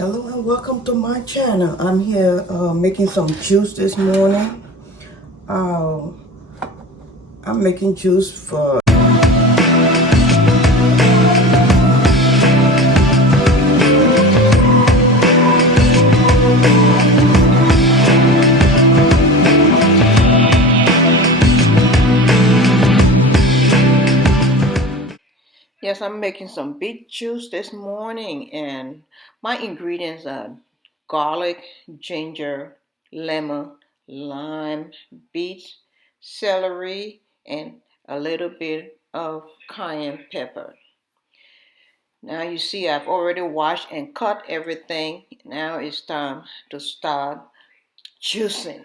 Hello and welcome to my channel. I'm here making some juice this morning. I'm making juice for Yes, I'm making some beet juice this morning, and my ingredients are garlic, ginger, lemon, lime, beets, celery, and a little bit of cayenne pepper. Now you see I've already washed and cut everything. Now it's time to start juicing.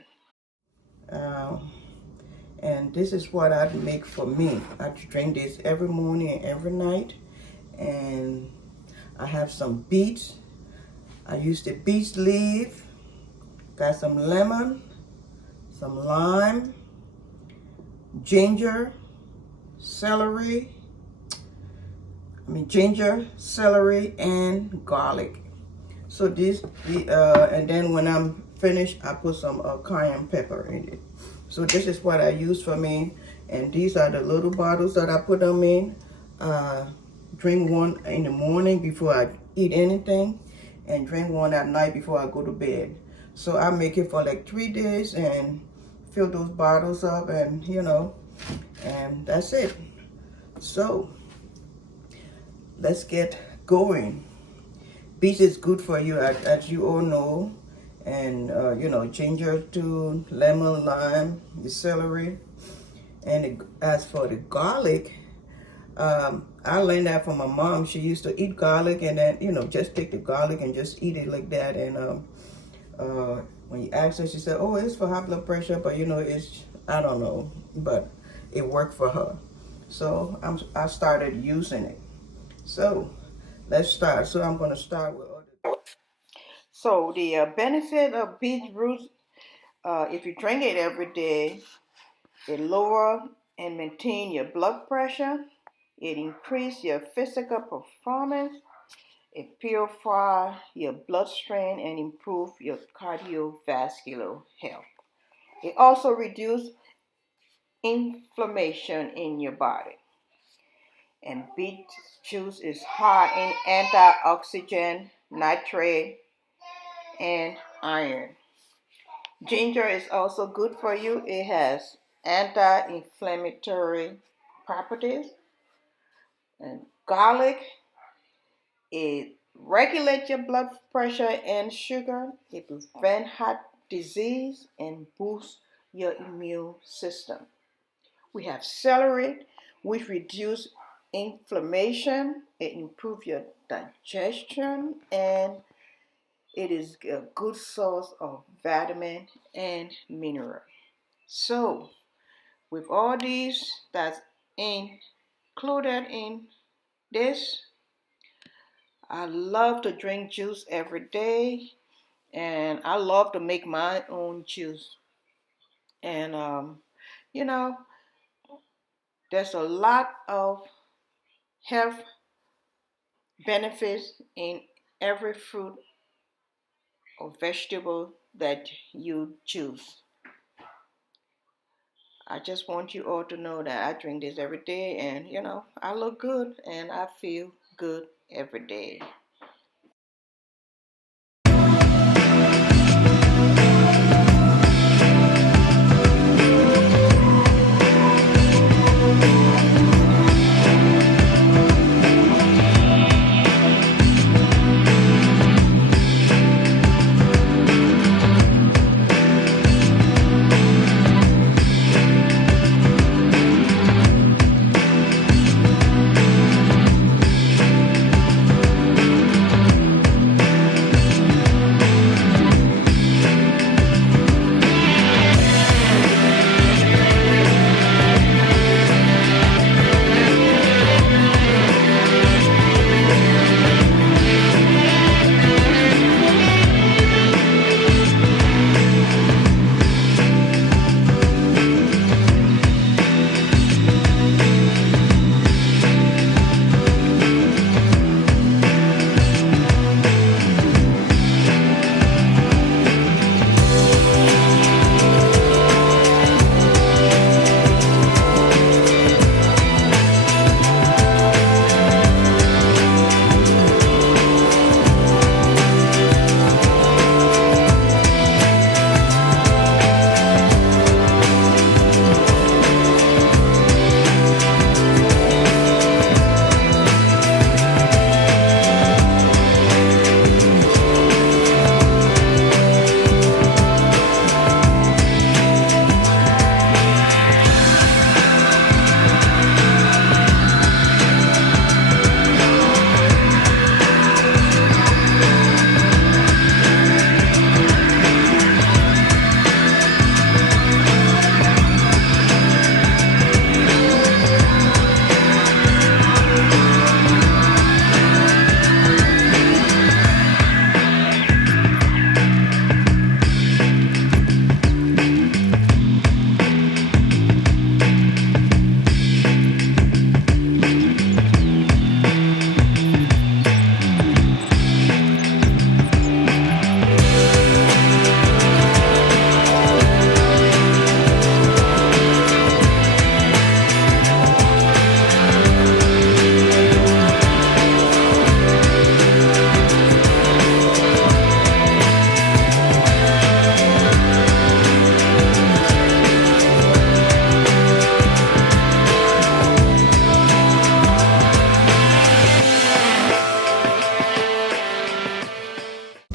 Uh, and this is what I make for me. I drink this every morning and every night. And I have some beets. I use the beets leaf. Got some lemon, some lime, ginger, celery. Ginger, celery, and garlic. So and then when I'm finished, I put some cayenne pepper in it. So this is what I use for me. And these are the little bottles that I put them in. Drink one in the morning before I eat anything, and drink one at night before I go to bed. So I make it for like 3 days and fill those bottles up, and and that's it. So let's get going. Beet is good for you, as you all know, and ginger too, lemon, lime, the celery, and as for the garlic, I learned that from my mom. She used to eat garlic, and then just take the garlic and just eat it like that. And when you asked her, she said, "Oh, it's for high blood pressure," but it's, I don't know, but it worked for her. So I started using it. So let's start. So I'm going to start with So the benefit of beetroot, if you drink it every day, it lower and maintain your blood pressure. It increase your physical performance. It purify your bloodstream and improve your cardiovascular health. It also reduce inflammation in your body. And beet juice is high in antioxidant, nitrate, and iron. Ginger is also good for you. It has anti-inflammatory properties. And garlic, it regulates your blood pressure and sugar. It prevents heart disease and boosts your immune system. We have celery, which reduces inflammation. It improves your digestion, and it is a good source of vitamin and mineral. So, with all these that's included in this, I love to drink juice every day, and I love to make my own juice. And there's a lot of health benefits in every fruit or vegetable that you choose. I just want you all to know that I drink this every day, and I look good and I feel good every day.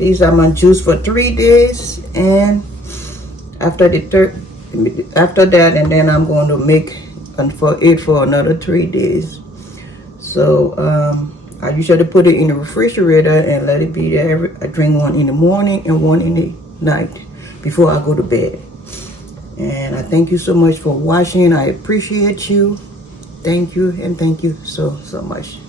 These are my juice for 3 days, and after that, and then I'm going to make for it for another 3 days. So I usually put it in the refrigerator and let it be there. I drink one in the morning and one in the night before I go to bed. And I thank you so much for watching. I appreciate you. Thank you, and thank you so much.